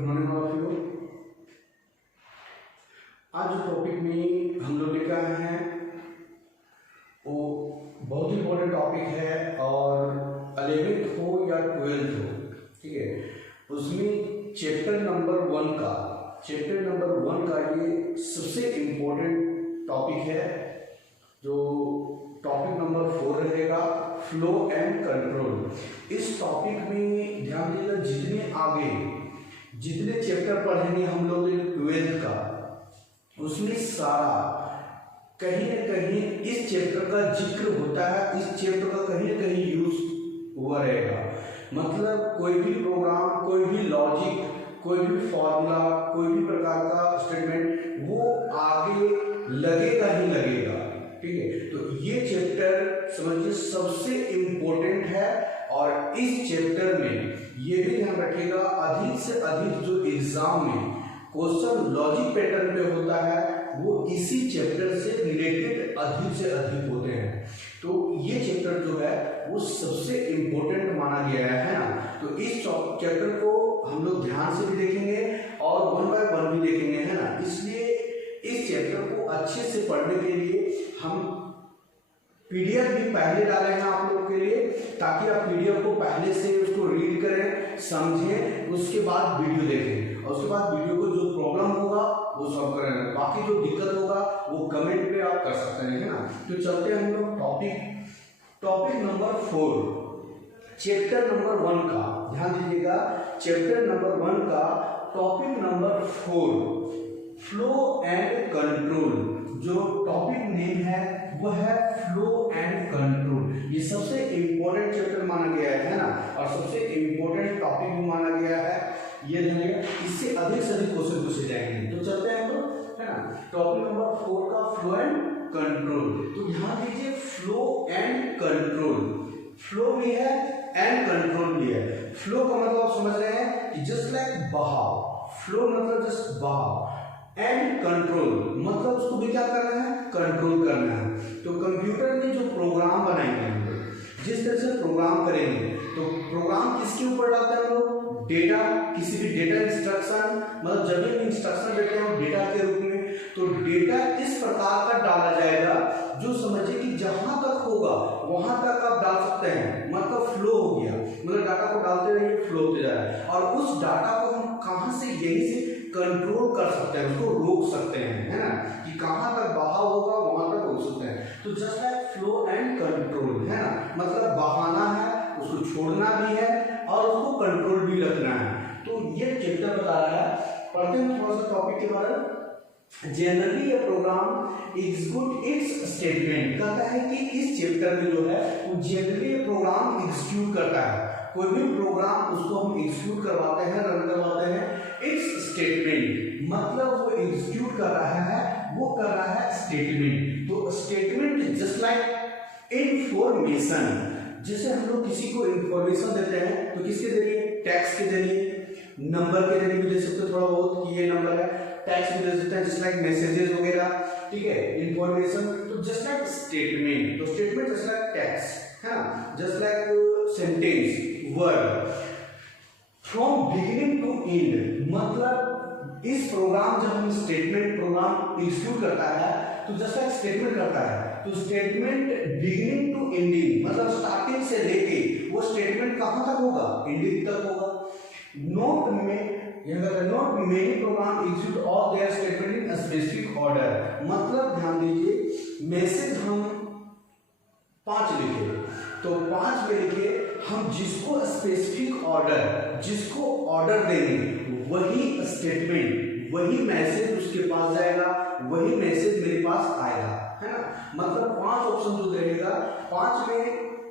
Good morning all of you. आज जो topic में हम लोग लेकर आए हैं वो बहुत ही इम्पोर्टेंट टॉपिक है, और 11th हो या 12th हो, ठीक है, उसमें चैप्टर नंबर 1 का ये सबसे इम्पोर्टेंट टॉपिक है। जो टॉपिक नंबर 4 रहेगा, फ्लो एंड कंट्रोल। इस टॉपिक में ध्यान दीजिएगा, जितने चैप्टर पढ़ेंगे हम लोग 12th का, उसमें सारा कहीं न कहीं इस चैप्टर का जिक्र होता है, इस चैप्टर का कहीं न कहीं यूज हुआ रहेगा। मतलब कोई भी प्रोग्राम, कोई भी लॉजिक, कोई भी फॉर्मूला, कोई भी प्रकार का स्टेटमेंट वो आगे लगेगा ही लगेगा, ठीक है। तो ये चैप्टर समझिए सबसे इम्पोर्टेंट है, और इस चैप्टर में ये भी ध्यान रखिएगा, अधिक से अधिक जो एग्जाम में क्वेश्चन लॉजिक पैटर्न पे होता है वो इसी चैप्टर से रिलेटेड अधिक से अधिक होते हैं। तो ये चैप्टर जो है वो सबसे इम्पोर्टेंट माना गया है ना। तो इस चैप्टर को हम लोग ध्यान से भी देखेंगे और 1 by 1 भी देखेंगे, है ना। इसलिए इस चैप्टर को अच्छे से पढ़ने के लिए हम पीडीएफ भी पहले डाले हैं आप लोग के लिए, ताकि आप पीडीएफ को पहले से उसको रीड करें, समझें, उसके बाद वीडियो देखें, और उसके बाद वीडियो को जो प्रॉब्लम होगा वो सॉल्व करें। बाकी जो दिक्कत होगा वो कमेंट पे आप कर सकते हैं, है ना। तो चलते हैं हम लोग टॉपिक नंबर 4, चैप्टर नंबर 1 का। ध्यान दीजिएगा, चैप्टर नंबर 1 का topic number 4, flow and control. जो टॉपिक नेम है वो है फ्लो एंड कंट्रोल। ये सबसे इंपॉर्टेंट चैप्टर माना गया है ना, और सबसे इंपॉर्टेंट टॉपिक भी माना गया है। ये जानिएगा, इससे अधिक से अधिक क्वेश्चन पूछे जाएंगे। तो चलते हैं हम लोग, है ना, टॉपिक नंबर 4 का फ्लो एंड कंट्रोल। तो ध्यान दीजिए, फ्लो एंड कंट्रोल, फ्लो भी है एंड कंट्रोल भी है। फ्लो का मतलब आप समझ रहे हैं कि जस्ट लाइक बहाव, फ्लो मतलब जस्ट बहाव, एंड कंट्रोल मतलब उसको भी क्या करना है, कंट्रोल करना है। तो कंप्यूटर में जो प्रोग्राम बनाएंगे हम लोग, जिस तरह से प्रोग्राम करेंगे, तो प्रोग्राम किसके ऊपर डालते हैं हम लोग, डेटा, किसी भी डेटा इंस्ट्रक्शन, मतलब जब भी इंस्ट्रक्शन देते हैं डेटा के रूप में, तो डेटा इस प्रकार का डाला जाएगा जो समझिए कि जहां तक होगा वहां तक आप डाल सकते हैं। मतलब फ्लो हो गया, मतलब डाटा को डालते रहिए, फ्लो होते जा रहा है, और उस डाटा को हम कहां से, यही से कंट्रोल कर सकते हैं, उसको रोक सकते हैं, है ना, कि कहां तक बहाव होगा वहां तक रोक सकते हैं। तो just like flow and control, है ना, मतलब बहाना है, उसको छोड़ना भी है और उसको कंट्रोल भी रखना है। तो ये चैप्टर बता रहा है। पढ़ते हैं थोड़ा सा टॉपिक के बारे में। जनरली ये प्रोग्राम एग्जीक्यूट इट्स स्टेटमेंट, कहता है कि इस चैप्टर में जो है वो जनरली प्रोग्राम एग्जीक्यूट करता है। कोई भी प्रोग्राम उसको हम एग्जीक्यूट करवाते हैं, रन करवाते हैं इट्स स्टेटमेंट, मतलब वो एग्जीक्यूट कर रहा है, वो कर रहा है स्टेटमेंट। तो स्टेटमेंट जस्ट लाइक इंफॉर्मेशन, जैसे हम लोग किसी को इंफॉर्मेशन देते हैं तो किसके जरिए, टेक्स्ट के जरिए, नंबर के जरिए भी दे सकते हैं थोड़ा बहुत कि ये नंबर है, टेक्स्ट भी दे सकते हैं जस्ट लाइक मैसेजेस वगैरह, ठीक है, इंफॉर्मेशन। तो जस्ट लाइक स्टेटमेंट, तो स्टेटमेंट जस्ट लाइक टेक्स्ट, है ना, just like sentence, word, from beginning to end. मतलब इस प्रोग्राम, जब हम स्टेटमेंट प्रोग्राम एग्जीक्यूट करता है तो जस्ट लाइक स्टेटमेंट करता है, तो स्टेटमेंट बिगिनिंग टू एंडिंग, मतलब स्टार्टिंग से लेके वो स्टेटमेंट कहां तक होगा, एंडिंग तक होगा। Note many program execute all their statement in specific order. मतलब ध्यान दीजिए, मैसेज हम 5 लिखे, तो 5 में लिखे, हम जिसको स्पेसिफिक ऑर्डर, जिसको ऑर्डर देंगे वही स्टेटमेंट, वही मैसेज उसके पास जाएगा, वही मैसेज मेरे पास आएगा, है ना। मतलब 5 ऑप्शन जो देगा, 5 में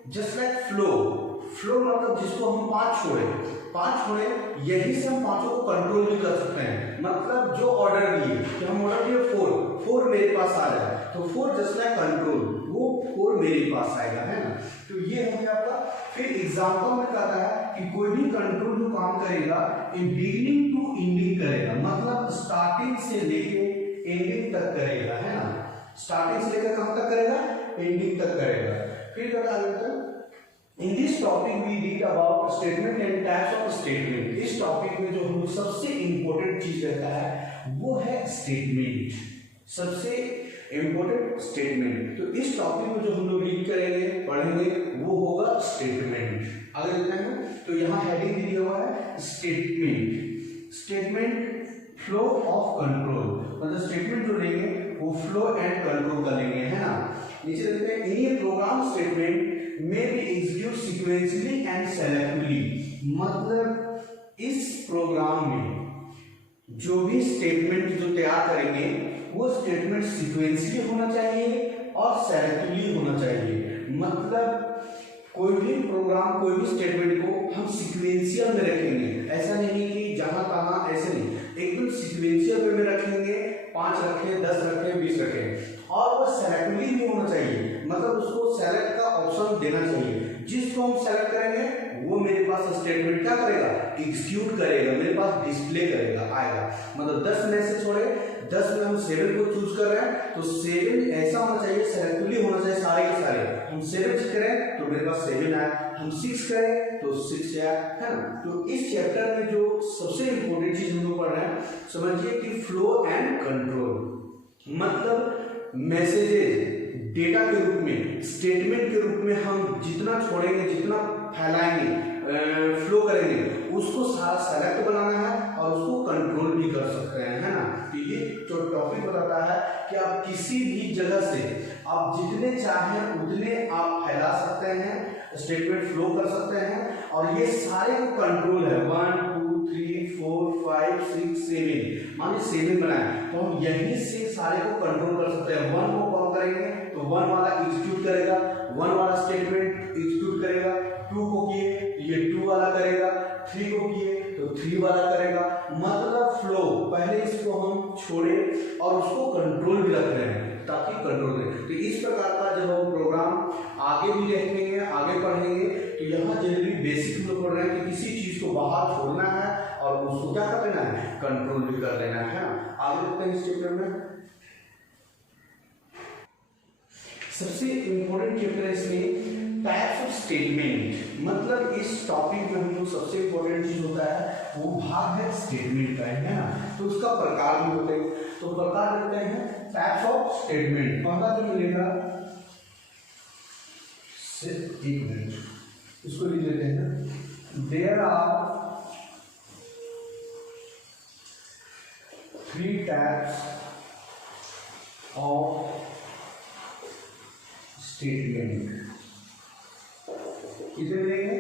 जस्ट लाइक फ्लो मतलब जिसको हम 5 छोड़े, यही से हम 5 को कंट्रोल भी कर सकते हैं। मतलब जो ऑर्डर दिए, तो हम ऑर्डर दिए 4 मेरे पास आ जाए, तो 4 जस्ट लाइक कंट्रोल, वो 4 मेरे पास आएगा, है ना। तो ये हो गया आपका। फिर एग्जाम्पल में कहता है कि कोई भी कंट्रोल जो काम करेगा इन बिगिनिंग टू एंडिंग करेगा, मतलब स्टार्टिंग से लेके एंडिंग तक करेगा, है ना, स्टार्टिंग से लेकर कहां तक करेगा, एंडिंग तक करेगा। फिर कहता है In this topic we read about statement and types of statement. इस इस टॉपिक में जो हम लोग सबसे इंपॉर्टेंट चीज रहता है वो है स्टेटमेंट, सबसे इंपॉर्टेंट स्टेटमेंट। तो इस टॉपिक में जो हम लोग रीड करेंगे पढ़ेंगे वो होगा स्टेटमेंट। आगे देखते हैं तो यहाँ हेडिंग दिया हुआ है statement. Statement flow of control, मतलब स्टेटमेंट जो लेंगे वो फ्लो एंड कंट्रोल का लेंगे, है ना। नीचे देखते हैं एनी प्रोग्राम स्टेटमेंट में be execute sequentially and selectively, मतलब इस प्रोग्राम में जो भी स्टेटमेंट जो तैयार करेंगे वो स्टेटमेंट सीक्वेंशियली होना चाहिए और सेलेक्टिवली होना चाहिए। मतलब कोई भी प्रोग्राम कोई भी स्टेटमेंट को हम सीक्वेंशियल में रखेंगे, ऐसा नहीं कि जहां तहां, ऐसे नहीं, एकदम सीक्वेंशियल वे में रखेंगे, 5 रखें, 10 रखें, 20 रखें। और वो सेलेक्टिवली भी होना चाहिए, मतलब उसको सेलेक्ट का ऑप्शन देना चाहिए। जिसको हम सेलेक्ट करेंगे वो मेरे पास स्टेटमेंट क्या करेगा, एग्जीक्यूट करेगा, मेरे पास डिस्प्ले करेगा, आएगा। मतलब 10 में से छोड़े 10 में हम 7 को चूज कर रहे हैं तो 7 ऐसा होना चाहिए, सेलेक्टिवली होना चाहिए सारे के सारे। हम 7 करें तो मेरे पास 7 आए, हम 6 करें तो 6 आए, है ना। तो इस चैप्टर में जो सबसे इंपॉर्टेंट चीज हम लोग पढ़ रहे हैं, समझिए कि फ्लो एंड कंट्रोल, मतलब मैसेजेस डेटा के रूप में, स्टेटमेंट के रूप में हम जितना छोड़ेंगे, जितना फैलाएंगे, फ्लो करेंगे, उसको सारा सेलेक्ट बनाना है और उसको कंट्रोल भी कर सकते हैं, है ना। तो ये जो टॉपिक बताता है कि आप किसी भी जगह से आप जितने चाहें उतने आप फैला सकते हैं, स्टेटमेंट फ्लो कर सकते हैं, और ये सारे को कंट्रोल है। 1 2 3 4 5 6 7, मानिए 7 बनाए तो हम यहीं से सारे को कंट्रोल कर सकते हैं। 1 को कॉल करेंगे तो 1 वाला एग्जीक्यूट करेगा, 1 वाला स्टेटमेंट एग्जीक्यूट करेगा, 2 को किए ये 2 वाला करेगा, 3 को किए तो 3 वाला करेगा। मतलब फ्लो, पहले इसको हम छोड़े और उसको कंट्रोल भी रख रहे हैं ताकि कंट्रोल रहे। तो इस प्रकार का जब हम प्रोग्राम आगे भी देखेंगे, आगे पढ़ेंगे, तो यहाँ जनरली बेसिक हम लोग पढ़ रहे हैं कि किसी चीज को बाहर छोड़ना है और उसको क्या कर लेना है, कंट्रोल भी कर लेना है। आगे देखते हैं इस चैप्टर में सबसे इंपॉर्टेंट चैप्टर है इसमें टाइप्स ऑफ स्टेटमेंट। मतलब इस टॉपिक में हम लोग सबसे इंपॉर्टेंट चीज होता है वो भाग है स्टेटमेंट का, है ना। तो उसका प्रकार भी होते हैं, तो प्रकार देखते हैं टाइप्स ऑफ स्टेटमेंट। पहला जो मिलेगा, सिर्फ 1 मिनट इसको लिख लेते हैं। There are 3 types of statement. कितने मिलेंगे,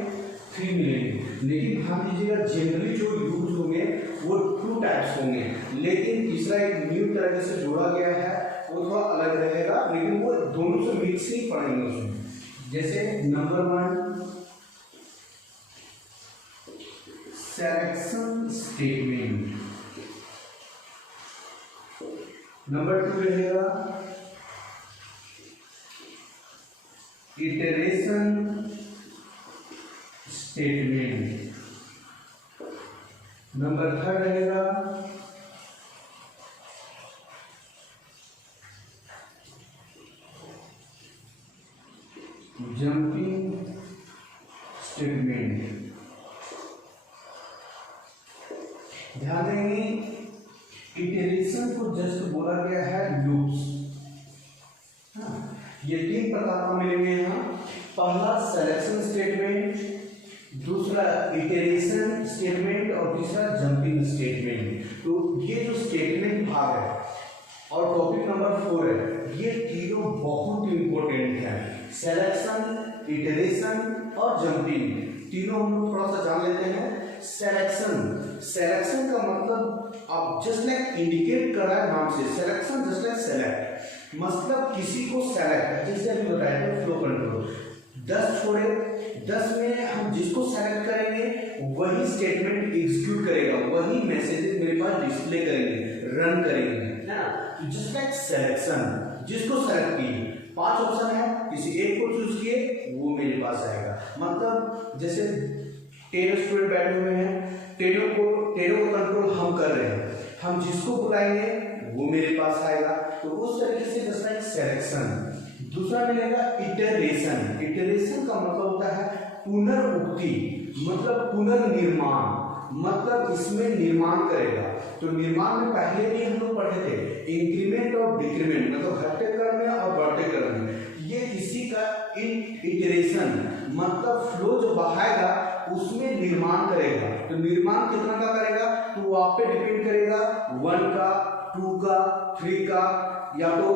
3 मिलेंगे, लेकिन ध्यान दीजिएगा जनरली जो यूज होंगे वो 2 टाइप्स होंगे, लेकिन तीसरा एक न्यू तरह से जोड़ा गया है वो थोड़ा अलग रहेगा, लेकिन वो दोनों से मिक्स ही पढ़ेंगे उसमें। जैसे नंबर 1 सिलेक्शन स्टेटमेंट, नंबर 2 रहेगा इटरेशन स्टेटमेंट, नंबर 3 रहेगा जंपिंग स्टेटमेंट। ध्यान देंगे इटरेशन को जस्ट बोला गया है लूप्स। ये 3 प्रकार का मिलेंगे यहाँ। पहला सिलेक्शन स्टेटमेंट, दूसरा इटरेशन स्टेटमेंट और तीसरा जंपिंग स्टेटमेंट। तो ये जो स्टेटमेंट भाग है और टॉपिक नंबर 4 है, ये तीनों बहुत इंपॉर्टेंट है। सिलेक्शन, इटरेशन और जंपिंग, तीनों हम लोग थोड़ा सा जान लेते हैं। सिलेक्शन का मतलब आप जस्ट लाइक इंडिकेट कर रहा है नाम से, सिलेक्शन जस्ट लाइक सेलेक्ट, मतलब किसी को सेलेक्ट, जैसे अभी बताया फ्लो कंट्रोल, 10 छोड़े 10 में हम जिसको सेलेक्ट करेंगे वही स्टेटमेंट एग्जीक्यूट करेगा, वही मैसेजेस मेरे पास डिस्प्ले करेंगे, रन करेंगे, है ना। तो जस्ट लाइक सिलेक्शन, जिसको सेलेक्ट कीजिए, 5 ऑप्शन है, किसी एक को चूज किए वो मेरे पास आएगा। मतलब जैसे 10 स्टूडेंट बैठे हुए हैं, 10 को कंट्रोल हम कर रहे हैं, हम जिसको बुलाएंगे वो मेरे पास आएगा। तो उस तरीके से जस्ट लाइक सिलेक्शन। दूसरा मिलेगा इटरेशन। इटरेशन का मतलब होता है पुनरुक्ति, मतलब पुनर्निर्माण। मतलब इसमें निर्माण करेगा। तो निर्माण में पहले भी हम लोग पढ़े थे, इंक्रीमेंट और डिक्रीमेंट, मतलब घटते क्रम में और बढ़ते क्रम में। ये इसी का इटरेशन, मतलब फ्लो जो बहाएगा उसमें निर्माण करेगा। तो निर्माण कितना का करेगा, तो वो आप पे डिपेंड करेगा, 1 का, 2 का, 3 का, या तो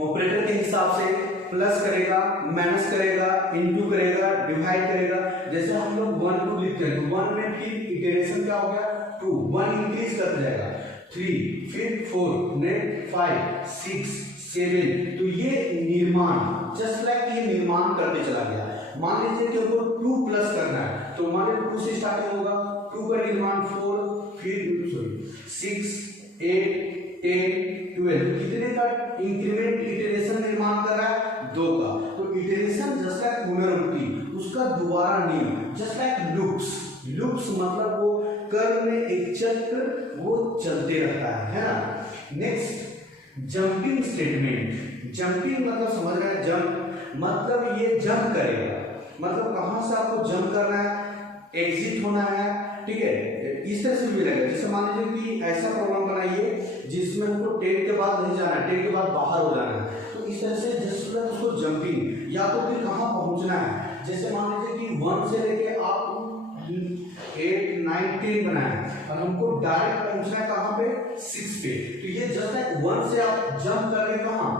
ऑपरेटर के हिसाब से प्लस करेगा, माइनस करेगा, इनटू करेगा, डिवाइड करेगा। जैसे हम लोग 1 2 लिखते हैं तो 1 में फिर इटरेशन क्या हो गया, 2, 1 इंक्रीज करता जाएगा, 3, फिर 4, नेक्स्ट 5, 6, 7। तो ये निर्माण, जस्ट लाइक ये निर्माण करते चला गया। मान लीजिए कि हमको 2 प्लस करना है, तो मान लीजिए 2 से स्टार्टिंग होगा, 2 का निर्माण 4, फिर 6, 8, 10, 12। कितने का इंक्रीमेंट इटरेशन निर्माण कर रहा है, 2 का। तो इटरेशन जस्ट लाइक पुनरावृत्ति, उसका दोबारा नियम, जस्ट लाइक लूप्स। लूप्स मतलब वो कर्म में एक चक्र वो चलते रहता है ना। Next jumping statement. जंपिंग मतलब समझ रहे हैं, जंप मतलब ये जंप करेगा, मतलब कहां से आपको जंप करना है, एग्जिट होना है, ठीक है। इस तरह से भी लगेगा, जैसे मान लीजिए कि ऐसा प्रोग्राम बनाइए जिसमें हमको 10 के बाद नहीं जाना है, 10 के बाद बाहर हो जाना है। तो इस तरह से जस्ट लाइक उसको जंपिंग, या तो फिर कहां पहुंचना है, जैसे मान लीजिए कि 1 से लेके आप 8, 9, 10 बनाए और हमको डायरेक्ट पहुंचना है कहां पे, 6 पे। तो ये जस्ट लाइक 1 से आप जंप करेंगे कहां,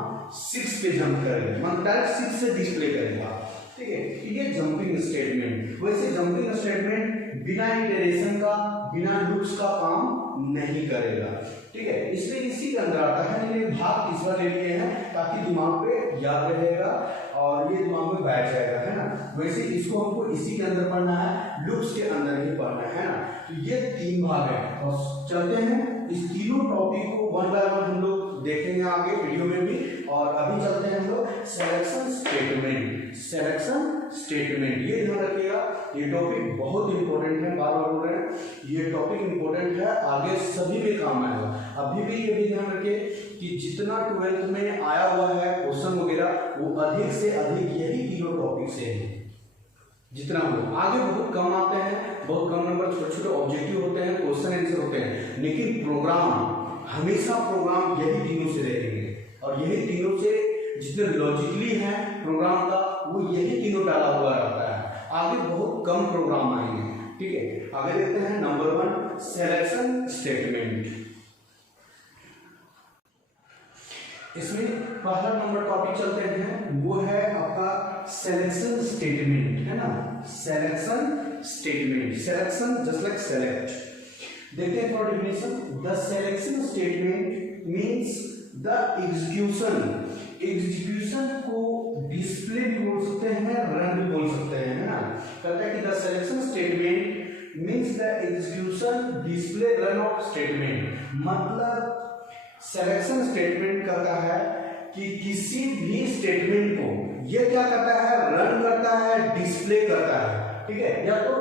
6 पे जंप करेंगे, मतलब डायरेक्ट 6 से डिस्प्ले करेगा, ठीक है। ये जंपिंग स्टेटमेंट। वैसे जंपिंग स्टेटमेंट बिना इटरेशन का, बिना लूप्स का काम नहीं करेगा, ठीक है। इसलिए इसी के अंदर आता है, ये भाग इस बार ले लिए हैं ताकि दिमाग पे याद रहेगा और ये दिमाग में बैठ जाएगा, है ना। वैसे इसको हमको इसी के अंदर पढ़ना है, लूप्स के अंदर ही पढ़ना है ना। तो ये 3 भाग है और चलते हैं इस तीनों टॉपिक को 1 बाय 1 हम लोग देखेंगे आगे वीडियो में भी। और अभी चलते हैं हम लोग सिलेक्शन स्टेटमेंट। सिलेक्शन स्टेटमेंट, ये ध्यान रखिएगा, ये टॉपिक बहुत इंपॉर्टेंट है, बार बार बोल रहे हैं, ये टॉपिक इंपॉर्टेंट है, आगे सभी के काम आएगा। अभी भी ये भी ध्यान रखिए कि जितना 12th में आया हुआ है क्वेश्चन वगैरह, वो अधिक से अधिक यही तीनों टॉपिक से है। जितना हो आगे बहुत कम आते हैं, बहुत कम नंबर, छोटे छोटे ऑब्जेक्टिव होते हैं, क्वेश्चन आंसर होते हैं, लेकिन प्रोग्राम हमेशा प्रोग्राम यही तीनों से रहेंगे। और यही तीनों से जितने लॉजिकली है प्रोग्राम का, वो यही तीनों डाला हुआ रहता है। आगे बहुत कम प्रोग्राम आएंगे, ठीक है। आगे देखते हैं नंबर 1 सिलेक्शन स्टेटमेंट। इसमें पहला नंबर टॉपिक चलते हैं, वो है आपका सिलेक्शन स्टेटमेंट, है ना। Selection statement, selection just like select. देखते हैं for definition, the selection statement means the execution को डिस्प्ले भी बोल सकते हैं, रन भी बोल सकते हैं, है ना। कहते हैं कि the selection statement means the execution display run of statement. मतलब सिलेक्शन स्टेटमेंट कहता है कि किसी भी स्टेटमेंट को ये क्या करता है, रन करता है, डिस्प्ले करता है, ठीक है, या तो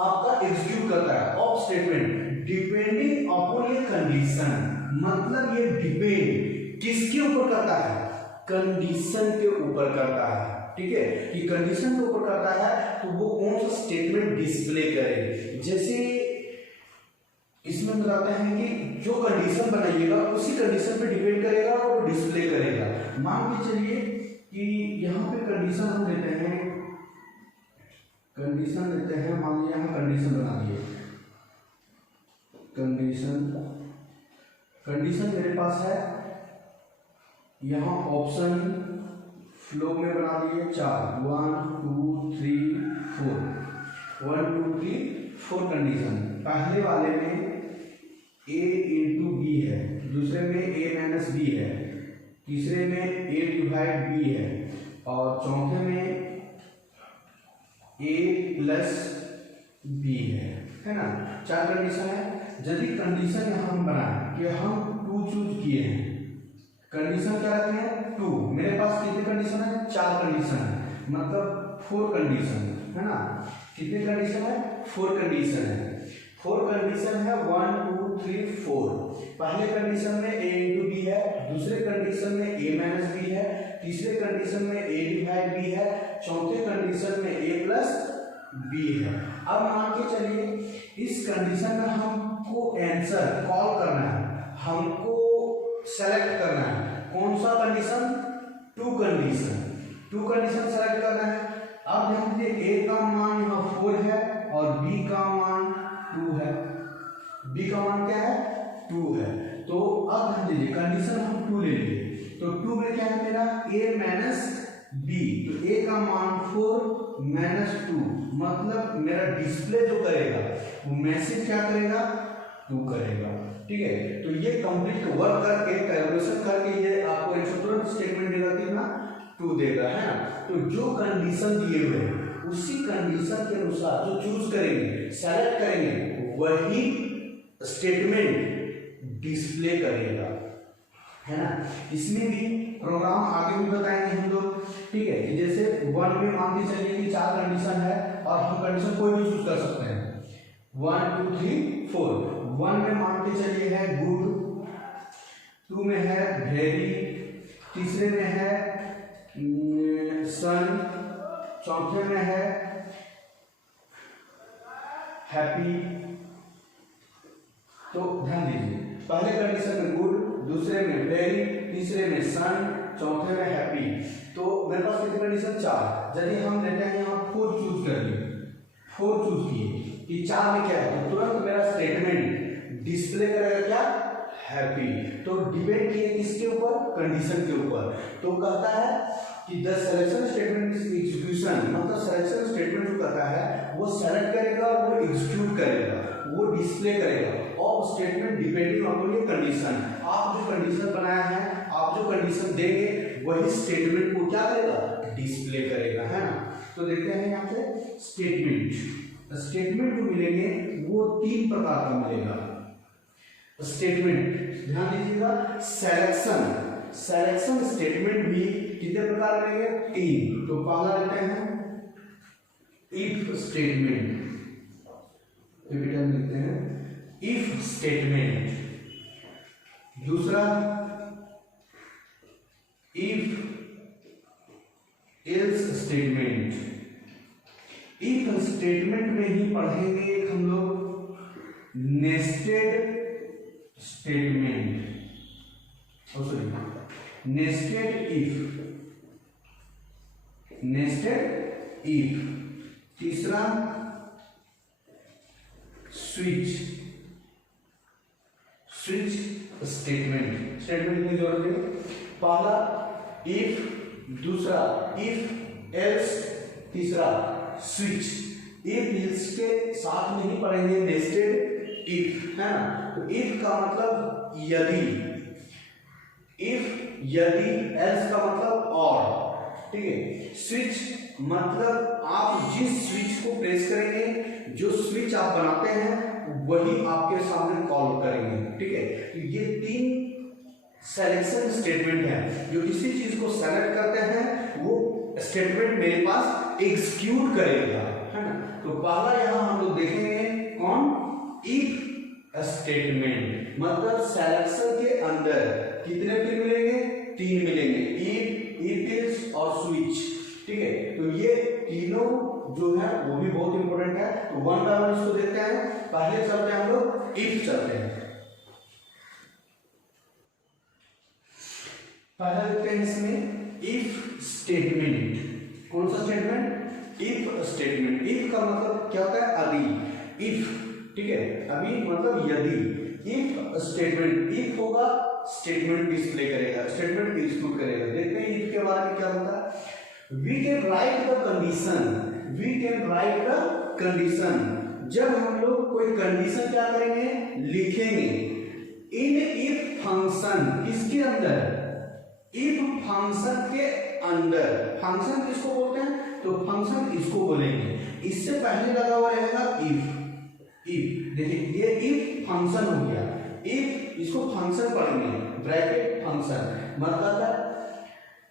आपका एग्जीक्यूट करता है of statement depending upon a condition. मतलब ये डिपेंड किसके ऊपर करता है, कंडीशन के ऊपर करता है, ठीक है, कि कंडीशन के ऊपर करता है तो वो कौन सा स्टेटमेंट डिस्प्ले करे। जैसे इसमें बताते हैं कि जो कंडीशन बनाइएगा उसी कंडीशन पे डिपेंड करेगा और डिस्प्ले करेगा। मान के चलिए कि यहाँ पे कंडीशन हम देते हैं, मान लीजिए यहाँ कंडीशन बना दिए, कंडीशन मेरे पास है, यहाँ ऑप्शन फ्लो में बना दिए 4, 1 2 3 4, 1 2 3 4 कंडीशन। पहले वाले में a इंटू बी है, दूसरे में a माइनस बी है, तीसरे में a डिवाइड b है, और चौथे में a प्लस b है ना। 4 कंडीशन है। यदि कंडीशन यहाँ हम बनाए कि हम 2 चूज किए हैं, कंडीशन क्या रखते हैं 2, मेरे पास कितने कंडीशन है, 4 कंडीशन है, मतलब 4 कंडीशन है ना। कितने कंडीशन है, 4 कंडीशन है। 4 कंडीशन है 1 2 3 4। पहले कंडीशन में a इंटू बी है, दूसरे कंडीशन में a माइनस बी है, तीसरे कंडीशन में a डिवाइड b है, चौथे कंडीशन में a प्लस b है। अब मान के चलिए इस कंडीशन में हमको आंसर कॉल करना है, हमको सेलेक्ट करना है। कौन सा कंडीशन? टू कंडीशन सेलेक्ट करना है। अब ध्यान दीजिए, ए का मान यहाँ 4 है और बी का मान 2 है। बी का मान क्या है? 2 है। तो अब ध्यान दीजिए, कंडीशन हम 2 ले लिए, तो 2 में क्या है मेरा? ए माइनस बी। तो ए का मान 4 माइनस 2, मतलब मेरा डिस्प्ले जो करेगा वो मैसेज क्या करेगा? 2 करेगा। ठीक है, तो ये कंप्लीट वर्क करके कैलकुलेशन करके ये आपको तुरंत स्टेटमेंट देगा कितना? 2 देगा, है ना। तो जो कंडीशन दिए हुए हैं उसी कंडीशन के अनुसार जो चूज करेंगे, सेलेक्ट करेंगे, वही स्टेटमेंट डिस्प्ले करेगा, है ना। इसमें भी प्रोग्राम आगे भी बताएंगे हम लोग। ठीक है, जैसे 1 में मान के चलिए कि 4 कंडीशन है और हम कंडीशन कोई भी चूज कर सकते हैं, 1 2 3 4। 1 में मान के चलिए है गुड, 2 में है वेरी, तीसरे में है सन, चौथे में है हैप्पी। तो ध्यान दीजिए, पहले कंडीशन में गुड, दूसरे में वेरी, तीसरे में सन, चौथे में हैप्पी। तो मेरे पास कितनी कंडीशन? 4। यदि हम लेते हैं यहाँ 4 चूज कर लिए, 4 चूज किए कि 4 में क्या है, तो तुरंत मेरा स्टेटमेंट डिस्प्ले करेगा क्या? हैप्पी। तो डिपेंड किए किसके ऊपर? कंडीशन के ऊपर। तो कहता है कि the selection statement is execution, मतलब सिलेक्शन स्टेटमेंट जो कहता है वो सेलेक्ट करेगा, वो एग्जीक्यूट करेगा, वो डिस्प्ले करेगा। और statement depending upon your condition, आप जो कंडीशन बनाया है, आप जो कंडीशन देंगे वही स्टेटमेंट को क्या करेगा? डिस्प्ले करेगा, है ना। तो देखते हैं यहाँ पे स्टेटमेंट जो मिलेंगे वो 3 प्रकार का मिलेगा स्टेटमेंट। ध्यान दीजिएगा, सिलेक्शन स्टेटमेंट भी कितने प्रकार मिलेंगे? 3। तो पहला लेते हैं इफ स्टेटमेंट, लिखते हैं इफ स्टेटमेंट। दूसरा if else statement. If statement में ही पढ़ेंगे हम लोग नेस्टेड स्टेटमेंट, नेस्टेड इफ। तीसरा स्विच स्टेटमेंट की जरूरत है। पहला इफ, दूसरा इफ एल्स, तीसरा स्विच। इफ एल्स के साथ में ही पढ़ेंगे नेस्टेड इफ, है ना। तो इफ का मतलब यदि, एल्स का मतलब और, ठीक है। स्विच मतलब आप जिस स्विच को प्रेस करेंगे, जो स्विच आप बनाते हैं वही आपके सामने कॉल करेंगे, ठीक है। तो ये 3 सिलेक्शन स्टेटमेंट है, जो किसी चीज को सेलेक्ट करते हैं वो स्टेटमेंट मेरे पास एग्जीक्यूट करेगा, है ना। तो पहला यहां हम लोग देखेंगे कौन? इफ स्टेटमेंट, मतलब सिलेक्शन के अंदर कितने फिर मिलेंगे? 3 मिलेंगे, इफ, एल्स और स्विच, ठीक है। तो ये तीनों जो है वो भी बहुत इंपॉर्टेंट है। तो 1 बाय 1 इसको देखते हैं। पहले चलते हैं हम लोग इफ चलते हैं। पहले देखते हैं इसमें इफ स्टेटमेंट। कौन सा स्टेटमेंट? If statement. इफ का मतलब क्या होता है? अभी। इफ, ठीक है, अभी मतलब यदि। इफ स्टेटमेंट, इफ होगा स्टेटमेंट डिस्प्ले करेगा, स्टेटमेंट एग्जीक्यूट करेगा। देखते हैं इफ के बारे में क्या होता है। We can write the condition। जब हम लोग कोई कंडीशन क्या करेंगे? लिखेंगे इन इफ फंक्शन। किसके अंदर? इफ फंक्शन के अंदर। फंक्शन किसको बोलते हैं? तो फंक्शन इसको बोलेंगे, इससे पहले लगा हुआ रहेगा इफ। देखिए ये इफ फंक्शन हो गया। इफ इसको फंक्शन पढ़ेंगे, ब्रैकेट फंक्शन, मतलब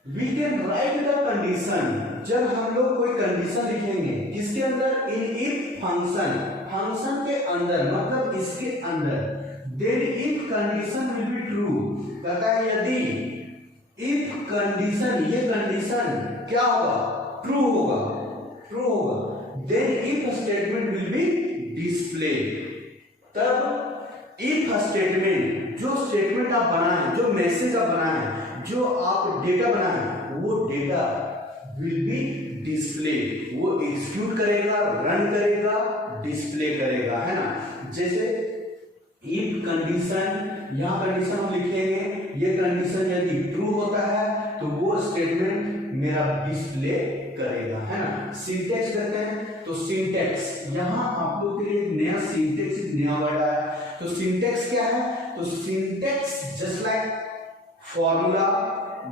we can write the condition. जब हम लोग कोई कंडीशन लिखेंगे किसके अंदर? इन इफ फंक्शन के अंदर, मतलब इसके अंदर। Then if condition will be true, कहता है यदि इफ कंडीशन, ये कंडीशन क्या होगा? ट्रू होगा। Then if statement will be display. Statement, जो स्टेटमेंट आप बनाए, जो मैसेज आप बनाए, जो आप डेटा बनाए, वो डेटा विल बी डिस्प्ले, वो एग्जीक्यूट करेगा, रन करेगा, डिस्प्ले करेगा, है ना। जैसे इफ कंडीशन, यहाँ कंडीशन हम लिखेंगे, ये कंडीशन यदि ट्रू होता है तो वो स्टेटमेंट मेरा डिस्प्ले करेगा, है ना। सिंटेक्स करते हैं, तो सिंटेक्स, यहाँ आप लोग के लिए एक नया सिंटेक्स, एक नया वर्ड आया। तो सिंटेक्स क्या है? तो सिंटेक्स जस्ट लाइक फॉर्मूला,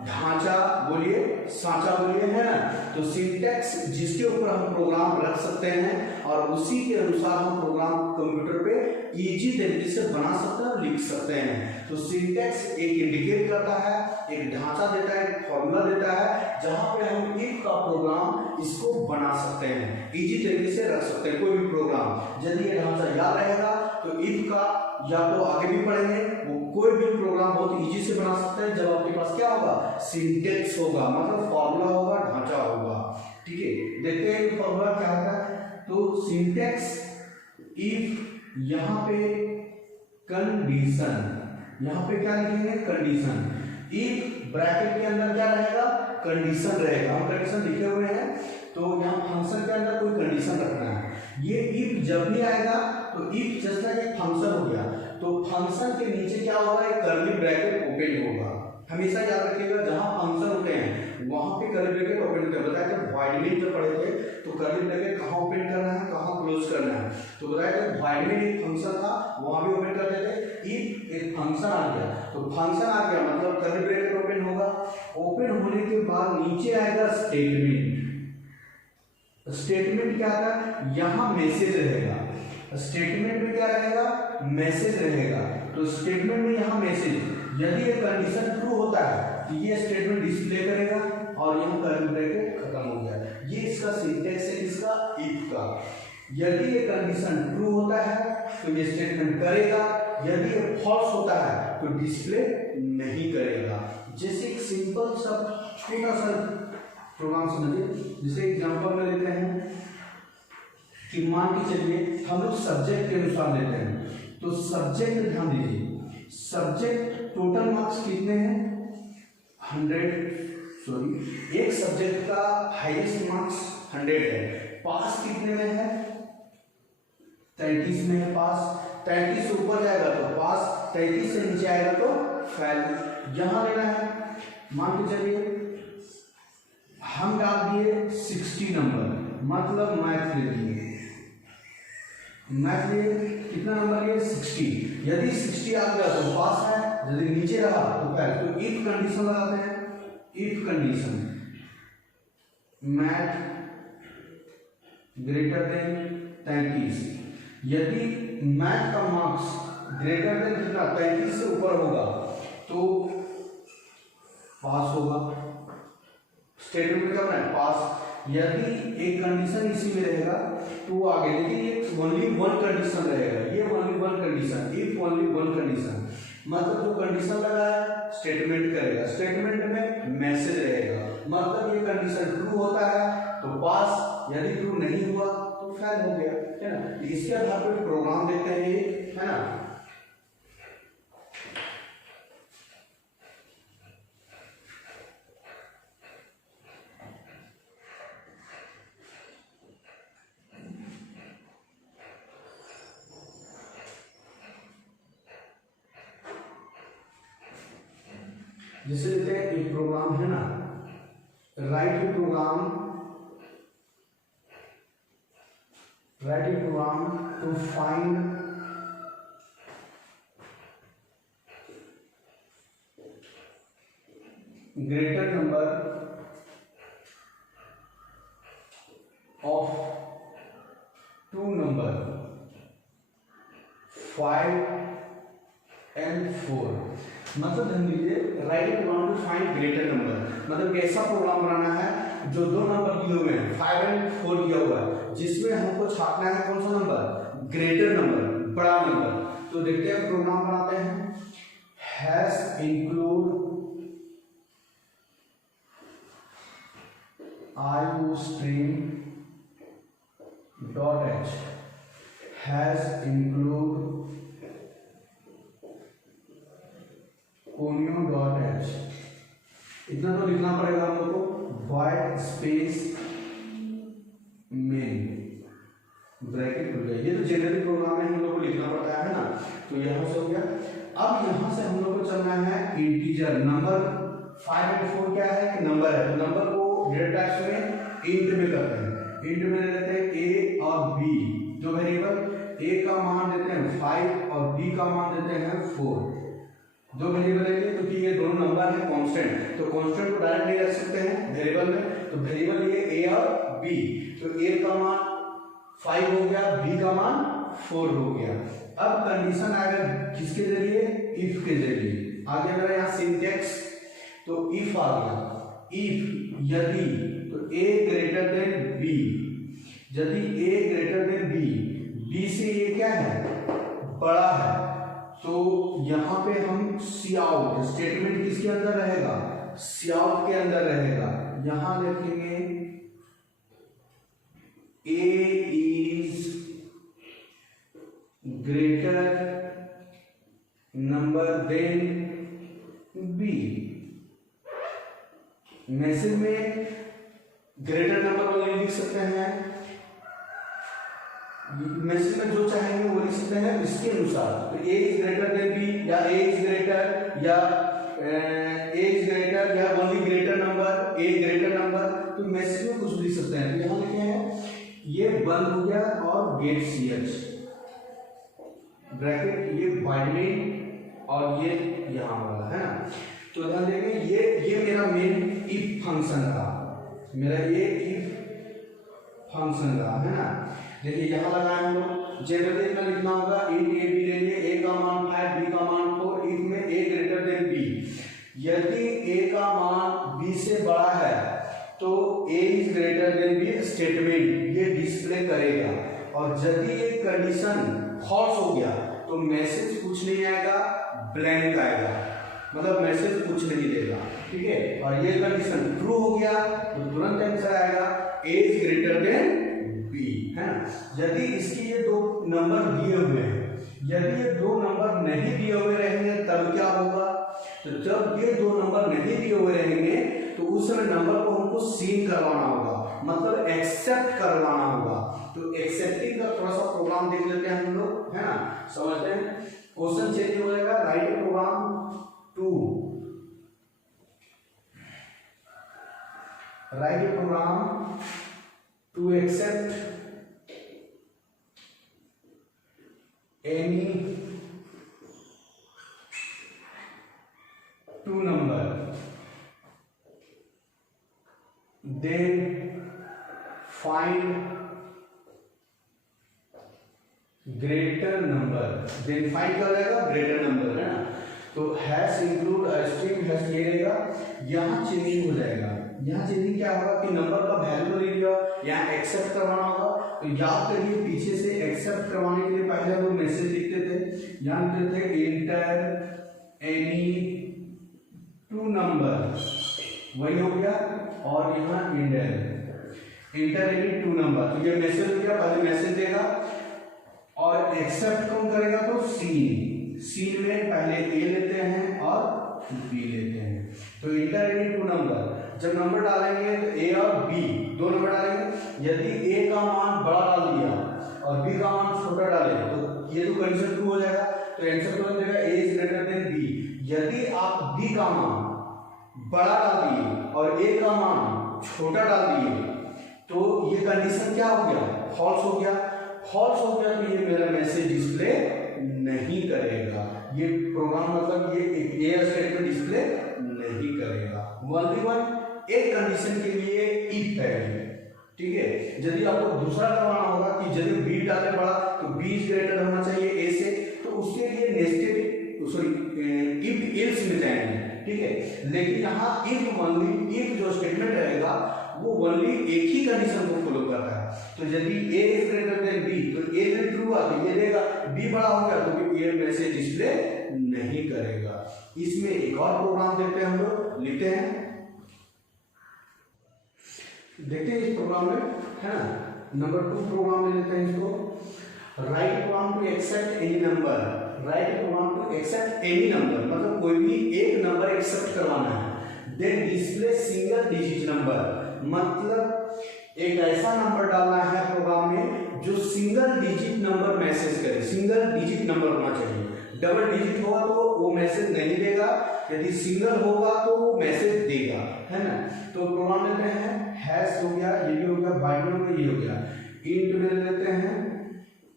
ढांचा बोलिए, सांचा बोलिए, है ना। तो सिंटेक्स जिसके ऊपर हम प्रोग्राम रख सकते हैं और उसी के अनुसार हम प्रोग्राम कंप्यूटर पे इजी तरीके से बना सकते हैं और लिख सकते हैं। तो सिंटेक्स एक इंडिकेट करता है, एक ढांचा देता है, एक फॉर्मूला देता है, जहां पे हम इफ का प्रोग्राम इसको बना सकते हैं, इजी तरीके से रख सकते हैं कोई भी प्रोग्राम। यदि ये ढांचा याद रहेगा तो इफ का या तो आगे भी पढ़ेंगे, वो कोई भी प्रोग्राम बहुत इजी से बना सकते हैं जब आपके पास क्या होगा, सिंटेक्स होगा, मतलब फॉर्मूला होगा, ढांचा होगा। ठीक है, देखते हैं फॉर्मूला क्या होता है। तो सिंटेक्स इफ, यहाँ पे कंडीशन, यहाँ पे क्या लिखेंगे, कंडीशन। इफ ब्रैकेट के अंदर क्या रहेगा, कंडीशन रहेगा, हम कंडीशन लिखे हुए हैं, तो यहाँ फंक्शन के अंदर कोई कंडीशन रखना है। ये इफ जब भी आएगा तो इफ जस्ट लाइक एक फंक्शन हो गया, तो फंक्शन के नीचे क्या होगा, एक कर्ली ब्रैकेट ओपन होगा। हमेशा याद रखिएगा, जहां फंक्शन होते हैं वहां पे कर्ली ब्रैकेट ओपन होता है। बताया जब वॉइड में जब पढ़े थे तो कर्ली ब्रैकेट कहाँ ओपन करना है, कहाँ क्लोज करना है। तो बताया जब वॉइड में एक फंक्शन था वहां भी ओपन करते थे। इफ एक फंक्शन आ गया तो फंक्शन आ गया मतलब कर्ली ब्रैकेट ओपन होगा। ओपन होने के बाद नीचे आएगा स्टेटमेंट। स्टेटमेंट क्या था, यहाँ मैसेज रहेगा। स्टेटमेंट में क्या रहेगा, मैसेज रहेगा। तो स्टेटमेंट में यहाँ मैसेज, यदि ये कंडीशन ट्रू होता है तो ये स्टेटमेंट डिस्प्ले करेगा और यहाँ कर्ली ब्रैकेट खत्म हो गया। ये इसका सिंटेक्स है, इसका इफ का। यदि ये कंडीशन ट्रू होता है तो ये स्टेटमेंट करेगा, यदि ये फॉल्स होता है तो डिस्प्ले नहीं करेगा। जैसे एक सिंपल सा छोटा सा प्रोग्राम समझिए। जैसे एग्जांपल में लेते हैं कि मान के चलिए हम लोग सब्जेक्ट के अनुसार लेते हैं, तो सब्जेक्ट में ध्यान दीजिए, सब्जेक्ट टोटल मार्क्स कितने हैं, 100, एक सब्जेक्ट का हाईएस्ट मार्क्स 100 है। पास कितने में है, 33 में है पास। 33 से ऊपर जाएगा तो पास, 33 से नीचे आएगा तो फेल। यहां लेना है, मान के चलिए हम डाल दिए 60 नंबर, मतलब मैथ ले लिए, मैथ लिए कितना नंबर लिए, 60। यदि 60 आ गया तो पास है, यदि नीचे रहा तो फेल। तो इफ कंडीशन लगाते हैं, if condition math greater than 33, यदि मैथ का मार्क्स ग्रेटर देन कितना, 33 से ऊपर होगा तो पास होगा। स्टेटमेंट क्या है, पास। यदि एक कंडीशन इसी में रहेगा तो आगे, लेकिन ये ओनली वन कंडीशन रहेगा, ये only one condition, if only one condition, मतलब जो कंडीशन लगा है स्टेटमेंट करेगा, स्टेटमेंट में मैसेज रहेगा, मतलब ये कंडीशन ट्रू होता है तो पास, यदि ट्रू नहीं हुआ तो फेल हो गया, है ना। इसके आधार पर प्रोग्राम देते हैं ये, है ना। जैसे लेते हैं एक प्रोग्राम है ना, write a program to find greater number of 2 number 5 and 4। मतलब ध्यान दीजिए, write program to find greater number, मतलब ऐसा प्रोग्राम बनाना है जो 2 नंबर दिए हुए हैं, 5 और 4 दिया हुआ है, जिसमें हमको छापना है कौन सा नंबर, ग्रेटर नंबर, बड़ा नंबर। तो देखते हैं प्रोग्राम बनाते हैं। Hash include iostream .h, hash include conio dot H, इतना तो लिखना पड़ेगा हम लोग को, वाइड स्पेस मेन ब्रैकेट खुल गया। ये तो जनरल प्रोग्राम है, हम लोग को लिखना पड़ता है ना। तो यहाँ से हो गया। अब यहाँ से हम लोग को चलना है इंटीजर नंबर। 5 और 4 क्या है कि नंबर है, तो नंबर को डेटा टाइप्स में इंट में करते हैं। इंट में लेते हैं ए और बी, दो वेरिएबल, ए का मान देते हैं 5 और बी का मान देते हैं 4। दो वेरिएबल है क्योंकि ये दोनों नंबर है कांस्टेंट, तो कांस्टेंट को डायरेक्ट नहीं रख सकते हैं वेरिएबल में। तो वेरिएबल ये ए और बी, तो ए का मान 5 हो गया, बी का मान 4 हो गया। अब कंडीशन आएगा किसके जरिए, इफ के जरिए। आगे मेरा यहाँ सिंटेक्स, तो इफ आ गया, इफ यदि, तो ए ग्रेटर देन बी, यदि ए ग्रेटर देन बी, बी से ये क्या है बड़ा है, तो यहाँ पे हम सी आउट स्टेटमेंट किसके अंदर रहेगा, सी आउट के अंदर रहेगा। यहां लिखेंगे A is greater number than B. Message में ग्रेटर नंबर वाले लिख सकते हैं, मैसेज में जो चाहेंगे वो लिख सकते हैं इसके अनुसार। तो A is greater than B, या ए इज ग्रेटर, या ए इज ग्रेटर, या ओनली ग्रेटर नंबर, ए ग्रेटर नंबर, तो मैसेज में कुछ लिख सकते हैं। तो यहां लिखे हैं ये बंद हो गया और गेट सी एच ब्रैकेट, ये बाइंडिंग और ये यहां वाला है ना। तो ध्यान देंगे ये मेरा मेन इफ फंक्शन था, मेरा ये इफ फंक्शन रहा है ना। देखिए यहां लगाए हम लोग, जनरली में लिखना होगा इंट ए बी ले लिए, ए का मान 5 बी का मान 4, इफ में ए ग्रेटर देन बी। यदि ए का मान बी से बड़ा है तो A is greater than B statement ये डिस्प्ले करेगा, और यदि ये कंडीशन फॉल्स हो गया तो मैसेज कुछ नहीं आएगा, ब्लैंक आएगा, मतलब मैसेज कुछ नहीं देगा, ठीक है। और ये कंडीशन ट्रू हो गया तो तुरंत आंसर आएगा ए इज ग्रेटर देन बी, है ना। यदि इसकी ये दो नंबर दिए हुए हैं, यदि ये दो नंबर नहीं दिए हुए रहेंगे तब क्या होगा, तो जब ये दो नंबर नहीं दिए हुए रहेंगे तो उस समय नंबर को हमको सीन करवाना होगा, मतलब एक्सेप्ट करवाना होगा। तो एक्सेप्टिंग का थोड़ा सा प्रोग्राम देख लेते हैं हम लोग, है ना, समझते हैं। क्वेश्चन चेंज हो जाएगा, write program to, write program to accept any two number, then find greater number, then find क्या रहेगा greater number, है ना। तो हैश इंक्लूड स्ट्रिंग हैश ये रहेगा, यहाँ चेंजिंग हो जाएगा। यहाँ चेंजिंग क्या होगा कि नंबर का वैल्यू नहीं दिया, यहाँ एक्सेप्ट करवाना होगा। तो याद करिए पीछे से एक्सेप्ट करवाने के लिए पहले हम लोग मैसेज लिखते थे, यहाँ लिखते थे इंटर एनी टू नंबर, वही हो गया, और यहाँ इंटर एनी टू नंबर। तो ये मैसेज हो गया, पहले मैसेज देगा और एक्सेप्ट कौन करेगा, तो सीन में पहले ए लेते हैं और बी लेते हैं। तो इंटर एनी टू नंबर, जब नंबर डालेंगे तो ए और बी दो नंबर डालेंगे। यदि ए का मान बड़ा डाल दिया और बी का मान छोटा डाले तो ये तो कंडीशन ट्रू हो जाएगा, तो आंसर कौन देगा, ए इज ग्रेटर देन बी। यदि आप बी का मान बड़ा डाल दिए और ए का मान छोटा डाल दिए तो ये कंडीशन क्या हो गया, फॉल्स हो गया। फॉल्स हो गया तो ये मेरा मैसेज डिस्प्ले नहीं करेगा, ये प्रोग्राम मतलब ये स्टेटमेंट डिस्प्ले नहीं करेगा। वन एक कंडीशन के लिए इफ है, ठीक है। यदि आपको दूसरा करवाना होगा कि यदि बी डाले बड़ा तो बी इज ग्रेटर होना चाहिए ए से, तो उसके लिए नेस्टेड इफ एल्स में जाएंगे, ठीक है। लेकिन यहाँ इफ ओनली, इफ जो स्टेटमेंट रहेगा वो ओनली एक ही कंडीशन को फॉलो कर रहा है। तो यदि ए इज ग्रेटर देन बी तो ए इज ट्रू हुआ तो ये देगा, बी बड़ा हो गया तो ये मैसेज डिस्प्ले नहीं करेगा। इसमें एक और प्रोग्राम देखते हैं हम लोग, लिखते हैं, देखते हैं इस प्रोग्राम में, है ना। नंबर 2 प्रोग्राम ले लेते हैं इसको। Write program to accept any number, write program to accept any number मतलब कोई भी एक नंबर एक्सेप्ट करवाना है। Then display single digit number मतलब एक ऐसा नंबर डालना है प्रोग्राम में जो सिंगल डिजिट नंबर मैसेज करे, सिंगल डिजिट नंबर होना चाहिए। डबल डिजिट होगा तो वो मैसेज नहीं देगा, यदि सिंगल होगा तो वो मैसेज देगा, है ना। तो प्रोग्राम लेते हैं हैश हो गया, ये भी हो गया, बाइनरी में ये हो गया, इंट में लेते हैं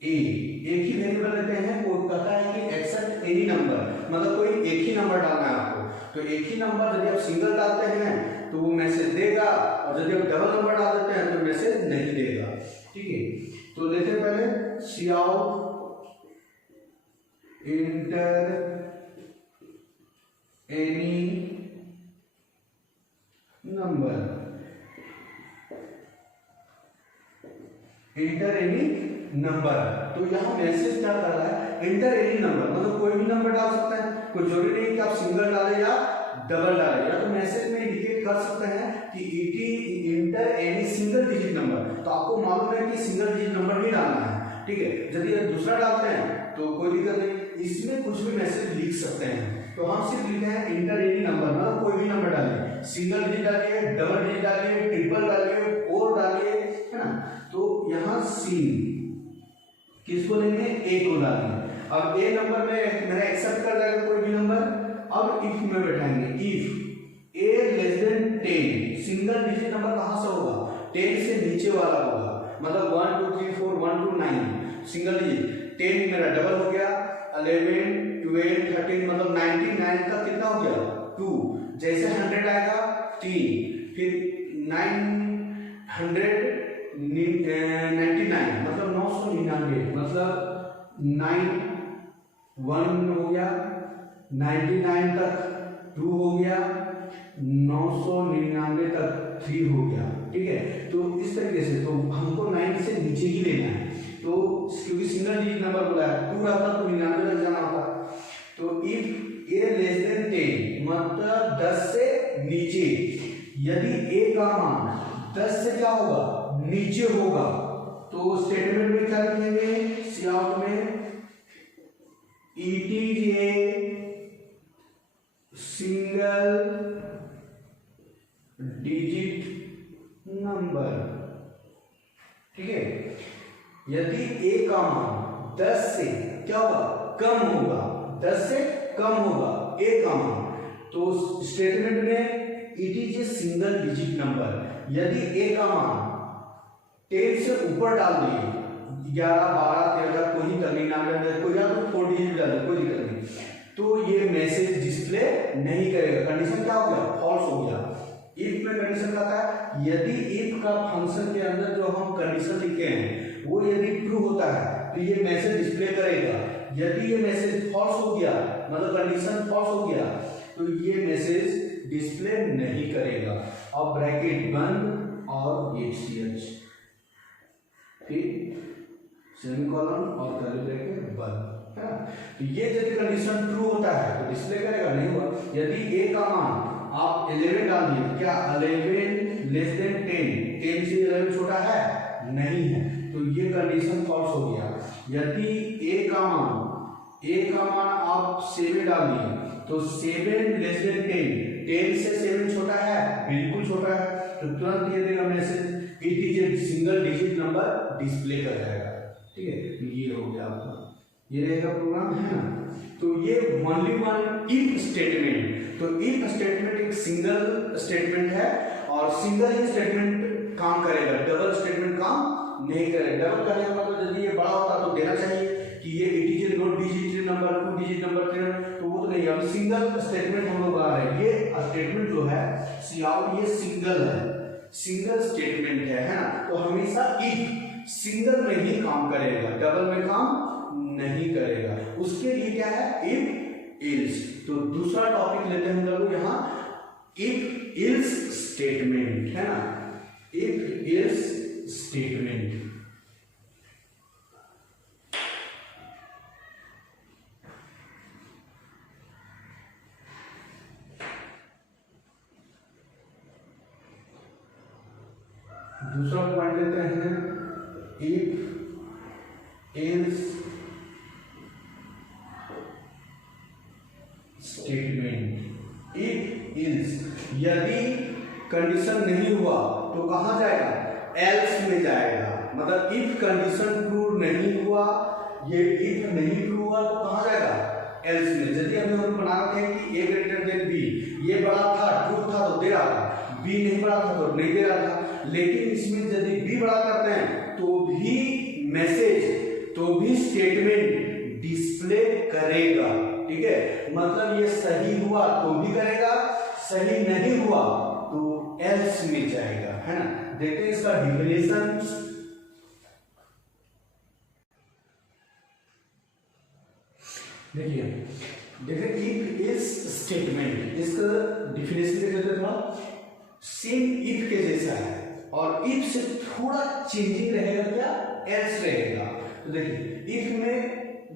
ए, एक ही वेरिएबल लेते हैं, वो कहता है कि एक्सेप्ट एनी नंबर मतलब कोई एक ही नंबर डालना है आपको। तो एक ही नंबर यदि आप सिंगल डालते हैं तो वो मैसेज देगा, और यदि आप डबल नंबर डाल देते हैं तो मैसेज नहीं देगा, ठीक है। तो लेते हैं पहले cout inter any number, inter any number. तो यहां मैसेज क्या कर रहा है, इंटर एनी नंबर मतलब कोई भी नंबर डाल सकते हैं, कोई जरूरी नहीं कि आप सिंगल डालें या डबल डालें, या तो मैसेज में इंडिकेट कर सकते हैं कि it inter any single digit number. तो आपको मालूम है कि सिंगल डिजिट नंबर ही डालना है, ठीक है। यदि दूसरा डालते हैं तो कोई दिक्कत नहीं, इसमें कुछ भी मैसेज लिख सकते हैं। तो हम सिर्फ लिखे हैं इंटर एनी नंबर मतलब कोई भी नंबर डालिए, सिंगल डिजिट डालिए, डबल डिजिट डालिए, ट्रिपल डालिए, फोर डालिए, है ना। तो यहाँ सीन किसको लेंगे, ए को डालेंगे। अब ए नंबर में मेरा एक्सेप्ट कर देगा कोई भी नंबर। अब इफ में बैठाएंगे, if A less than 10, single digit number कहां से होगा, 10 से नीचे वाला होगा मतलब 1 2 3 4 1 2 9 सिंगल डिजिट। 10 मेरा डबल हो गया, 11 12 13 मतलब 99 का कितना हो गया 2, जैसे 100 आएगा 3, फिर 999 मतलब 999 मतलब 9 1 हो गया, 99 तक 2 हो गया, 999 तक 3 हो गया, ठीक है। तो इस तरीके से तो हमको 9 से नीचे ही लेना है, तो क्योंकि सिंगल डिजिट नंबर बोला है, 2 रहता तो 99 तक जाना होता। तो इफ ए लेस देन 10 मतलब 10 से नीचे, यदि ए का मान 10 से क्या होगा नीचे होगा, तो स्टेटमेंट में क्या लिखेंगे, काउट में it is a single digit number, ठीक है। यदि ए का मान 10 से क्या होगा कम होगा, 10 से कम होगा ए का मान, तो स्टेटमेंट में it is a single digit number. यदि ए का मान 10 से ऊपर डाल दिए, 11 12 13 कोई करनी ना कोई या तो 4 डिजिट डाल दे, कोई दिक्कत नहीं, तो ये मैसेज डिस्प्ले नहीं करेगा। कंडीशन क्या हो गया, फॉल्स हो गया। इफ में कंडीशन क्या था, यदि इफ का फंक्शन के अंदर जो हम कंडीशन लिखे हैं वो यदि ट्रू होता है तो ये मैसेज डिस्प्ले करेगा। यदि ये मैसेज फॉल्स हो गया मतलब कंडीशन फॉल्स हो गया तो ये मैसेज डिस्प्ले नहीं करेगा। और ब्रैकेट बंद और HCH, ठीक, सेमीकोलन और कर्ली ब्रैकेट बंद, है ना। तो ये यदि कंडीशन ट्रू होता है तो डिस्प्ले करेगा, नहीं हुआ। यदि ए का मान आप 11 डाल दिए, क्या 11 लेस देन 10, 10 से 11 छोटा है नहीं है, तो ये कंडीशन फॉल्स हो गया। यदि ए का मान आप 7 डाल दिए तो 7 लेस देन 10, 10 से 7 छोटा है, बिल्कुल छोटा है, तो तुरंत ये देगा message it is a single digit number, display कर जाएगा, ठीक है। ये हो गया आपका, ये रहेगा प्रोग्राम, है ना। तो ये ओनली वन इफ स्टेटमेंट, तो इफ स्टेटमेंट एक सिंगल स्टेटमेंट है और सिंगल ही स्टेटमेंट काम करेगा, डबल स्टेटमेंट काम नहीं करेगा। डबल करने का मतलब यदि ये बड़ा होता तो देना चाहिए कि ये it is a not digit number, 2 digit number, 3, तो वो तो नहीं। अभी सिंगल स्टेटमेंट हम लोग बना रहे हैं, ये स्टेटमेंट जो है काउट ये सिंगल है, सिंगल स्टेटमेंट है ना। तो हमेशा इफ सिंगल में ही काम करेगा, डबल में काम नहीं करेगा। उसके लिए क्या है, इफ इल्स। तो दूसरा टॉपिक लेते हैं हम लोग यहाँ, इफ इल्स स्टेटमेंट, है ना, इफ इल्स स्टेटमेंट। दूसरा पॉइंट लेते हैं, if else statement. If ills, यदि कंडीशन नहीं हुआ तो कहां जाएगा, एल्स में जाएगा। मतलब इफ कंडीशन ट्रू नहीं हुआ, ये इफ नहीं ट्रू हुआ तो कहां जाएगा, एल्स में। यदि हम बना रखे हैं कि ए ग्रेटर देन बी, ये बड़ा था, ट्रू था तो दे रहा था, बी नहीं बड़ा था तो नहीं दे रहा था। लेकिन इसमें यदि बी बड़ा करते हैं तो भी मैसेज, तो भी स्टेटमेंट डिस्प्ले करेगा। ठीक है, मतलब ये सही हुआ तो भी करेगा, सही नहीं हुआ तो एल्स में जाएगा, है ना। देखते हैं इसका डिफिनेशन। देखिए इफ इज स्टेटमेंट, इसका डिफिनेशन देख लेते हैं। सेम इफ के जैसा है और इफ से थोड़ा चेंजिंग रहेगा, क्या, एल्स रहेगा। तो देखिए इफ में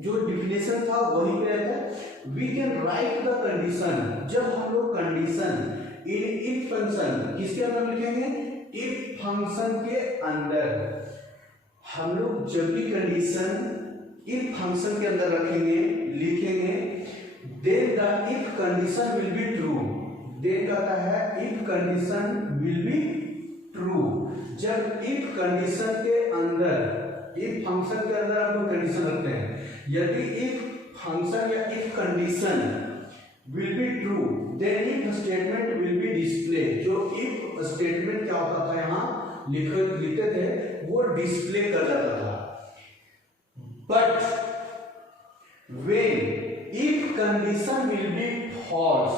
जो डिफिनेशन था वही पे रहता है। We can write the condition, जब हम लोग कंडीशन इन इफ फंक्शन किसके अंदर लिखेंगे, इफ फंक्शन के अंदर हम लोग जब भी कंडीशन इफ फंक्शन के अंदर रखेंगे, लिखेंगे, then the if condition will be true. Then कहता है if condition will be true. जब इफ कंडीशन के अंदर, इफ फंक्शन के अंदर हम लोग कंडीशन रखते हैं, यदि इफ फंक्शन या if condition will be true, then if statement will be display. जो इफ स्टेटमेंट क्या होता था, यहाँ लिखते थे, वो डिस्प्ले कर जाता था। But when if condition will be false,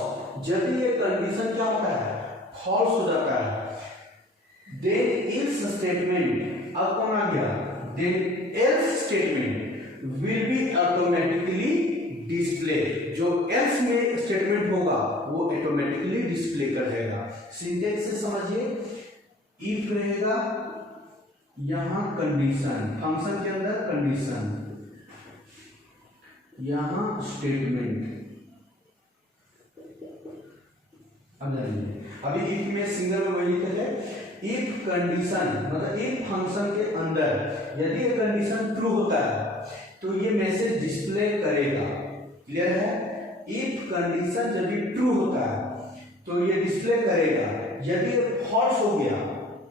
यदि ये कंडीशन क्या होता है, फॉल्स हो जाता है, देन इल्स स्टेटमेंट, अब कौन आ गया, then else statement will be automatically display. जो एल्स में स्टेटमेंट होगा वो ऑटोमेटिकली डिस्प्ले कर जाएगा। सिंटेक्स से समझिए, इफ रहेगा, यहां कंडीशन, फंक्शन के अंदर कंडीशन, यहां स्टेटमेंट। अभी इफ में सिंगल में वही लिखा है, इफ कंडीशन मतलब इफ फंक्शन के अंदर यदि ये कंडीशन ट्रू होता है तो ये मैसेज डिस्प्ले करेगा। क्लियर है, इफ कंडीशन यदि ट्रू होता है तो ये डिस्प्ले करेगा। यदि फॉल्स हो गया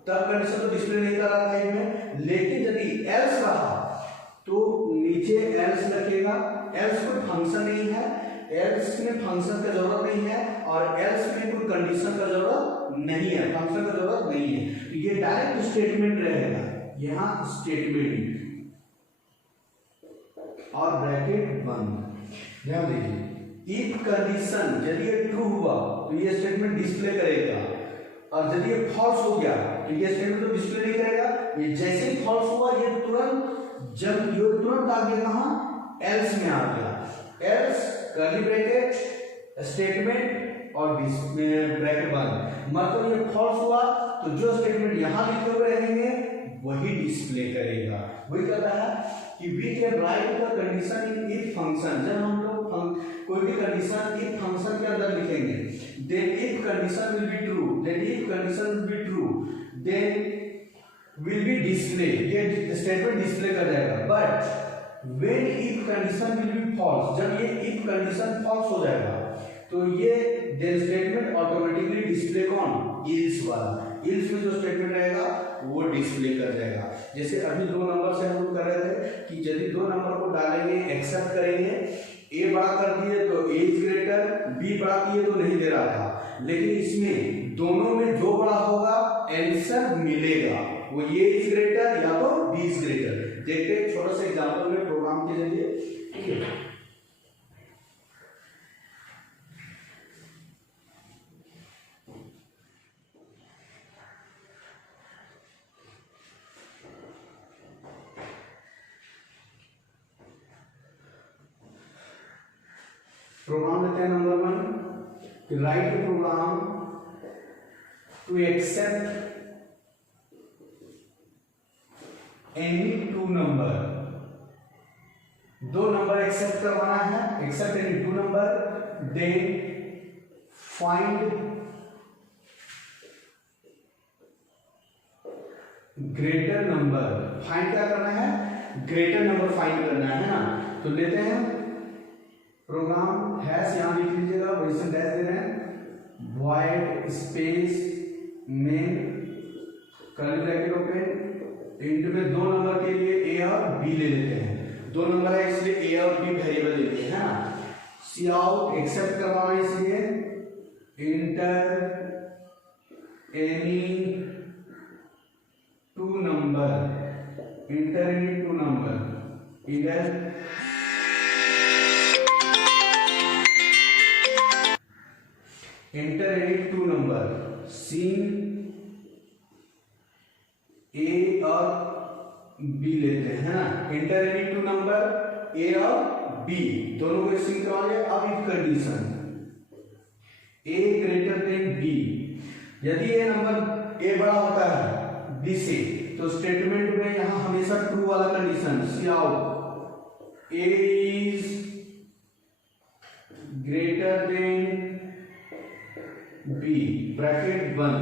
तब कंडीशन तो डिस्प्ले नहीं कर रहा था इनमें, लेकिन यदि एल्स रहा तो नीचे एल्स रखेगा। एल्स कोई फंक्शन नहीं है, एल्स में फंक्शन का जरूरत नहीं है और एल्स में कोई कंडीशन का जरूरत नहीं है, फंक्शन का जरूरत नहीं है, तो ये डायरेक्ट स्टेटमेंट रहेगा। यहां स्टेटमेंट और ब्रैकेट बंद। ध्यान दीजिए, इफ कंडीशन यदि ये ट्रू हुआ तो ये स्टेटमेंट डिस्प्ले करेगा, और यदि ये फॉल्स हो गया तो ये स्टेटमेंट तो डिस्प्ले नहीं करेगा। ये जैसे ही फॉल्स हुआ ये तुरंत, जब ये तुरंत आ गया कहां, एल्स में आ गया। एल्स कर्ली ब्रैकेट स्टेटमेंट और ब्रैकेट बंद, मतलब ये फॉल्स हुआ तो जो स्टेटमेंट यहां लिखे हुए रहेंगे वही डिस्प्ले करेगा। वही कहता है कि we can write the condition in if function. जब हम लोग कोई भी कंडीशन इफ फंक्शन के अंदर लिखेंगे, then if condition will be true, then if condition will be true, then will be display, ये स्टेटमेंट डिस्प्ले कर जाएगा। But when if condition will be false, जब ये इफ कंडीशन फॉल्स हो जाएगा तो ये देन स्टेटमेंट ऑटोमेटिकली डिस्प्ले कौन, इल्स वाला। इल्स में जो स्टेटमेंट रहेगा वो डिस्प्ले कर जाएगा। जैसे अभी 2 नंबर से हम लोग कर रहे थे कि यदि 2 नंबर को डालेंगे, एक्सेप्ट करेंगे, ए बड़ा कर दिए तो ए इज ग्रेटर, बी बड़ा किए तो नहीं दे रहा था, लेकिन इसमें दोनों में जो बड़ा होगा आंसर मिलेगा, वो ए इज ग्रेटर या तो बी इज ग्रेटर। देखते हैं छोटा सा एग्जांपल में प्रोग्राम के जरिए। प्रोग्राम लेते हैं number 1, write the program to accept any 2 number. 2 number accept करवाना है, accept any 2 number, then find greater number. Find क्या करना है, ग्रेटर नंबर फाइंड करना है ना। तो लेते हैं प्रोग्राम हैश, यहां लिख लीजिएगा, पोजीशन डैश दे रहे हैं, void space main curly bracket open, into में 2 नंबर के लिए ए और बी ले लेते हैं, 2 नंबर है इसलिए ए और बी वेरिएबल लेते हैं ना। सी आउट एक्सेप्ट करवाना इसलिए inter any 2 number, inter any 2 number, इधर इंटर एनी 2 नंबर, सीन ए और बी लेते हैं ना, इंटर एनी 2 नंबर ए और बी दोनों को सिंक करवा लिया। अब if condition A greater than B, यदि ये नंबर ए बड़ा होता है बी से तो स्टेटमेंट में यहां हमेशा ट्रू वाला condition, cout A is greater than B bracket 1,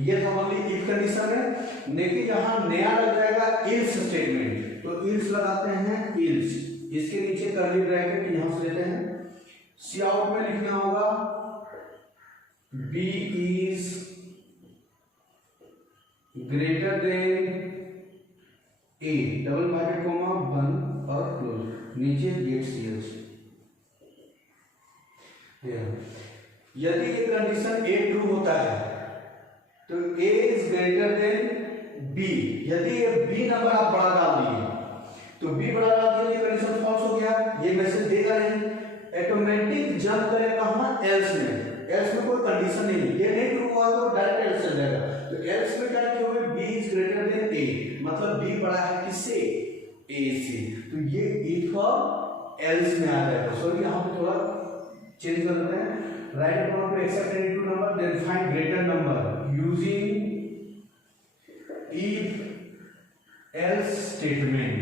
ये तो ओनली इफ कंडीशन है। लेकिन यहां नया लग जाएगा इल्स स्टेटमेंट, तो इल्स लगाते हैं, इल्स इसके नीचे कर्ली ब्रैकेट यहां से लेते हैं, सी आउट में लिखना होगा B is greater than A double bracket comma 1 और क्लोज, नीचे गेट सीएच। यदि ये कंडीशन ए ट्रू होता है तो A is greater than B, यदि ये बी नंबर आप बड़ा डाल दिए तो बी बड़ा डाल दिए, कंडीशन फॉल्स हो गया, ये मैसेज देगा नहीं, ऑटोमेटिक जंप करेगा कहां, एल्स में। एल्स में कोई कंडीशन नहीं है, ये नहीं ट्रू हुआ तो डायरेक्ट एल्स चल जाएगा। तो एल्स में क्या लिखोगे, बी इज ग्रेटर देन ए, मतलब बी बड़ा है किससे, ए से, तो ये इफ और एल्स में आ जाएगा। सॉरी यहां पे थोड़ा चेंज कर देते हैं, राइट कॉलम पे accept any 2 number then find greater number using if else statement,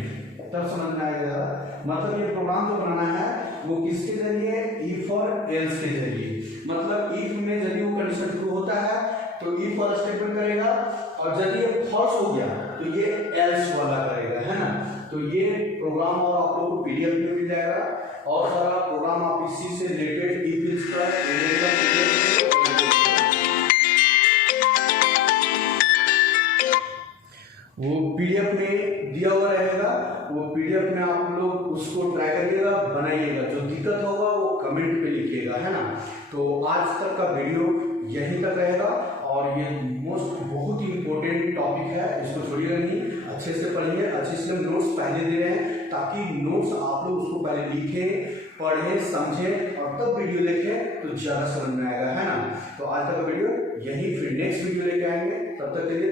तब समझ में आएगा। मतलब ये प्रोग्राम जो बनाना है वो किसके जरिए, इफ और एल्स के जरिए। मतलब इफ में यदि वो कंडीशन ट्रू होता है तो इफ वाला स्टेटमेंट करेगा, और यदि ये फॉल्स हो गया तो ये एल्स वाला करेगा, है ना। तो ये प्रोग्राम और आप लोगों को पीडीएफ में मिल जाएगा, और सारा प्रोग्राम आप इसी से रिलेटेड इफ एल्स का वो पीडीएफ में दिया हुआ रहेगा, वो पीडीएफ में आप लोग उसको ट्राई करिएगा, बनाइएगा, जो दिक्कत होगा वो कमेंट पे लिखिएगा, है ना। तो आज तक का वीडियो यहीं तक रहेगा, और ये बहुत ही इंपॉर्टेंट टॉपिक है, इसको छोड़िएगा नहीं, अच्छे से पढ़िए, अच्छे से नोट्स पहले दे रहे हैं ताकि नोट्स आप लोग उसको पहले लिखें, पढ़ें, समझें और तब वीडियो देखें तो ज्यादा समझ में आएगा, है ना। तो आज तक का वीडियो यही, फिर नेक्स्ट वीडियो लेके आएंगे, तब तक के लिए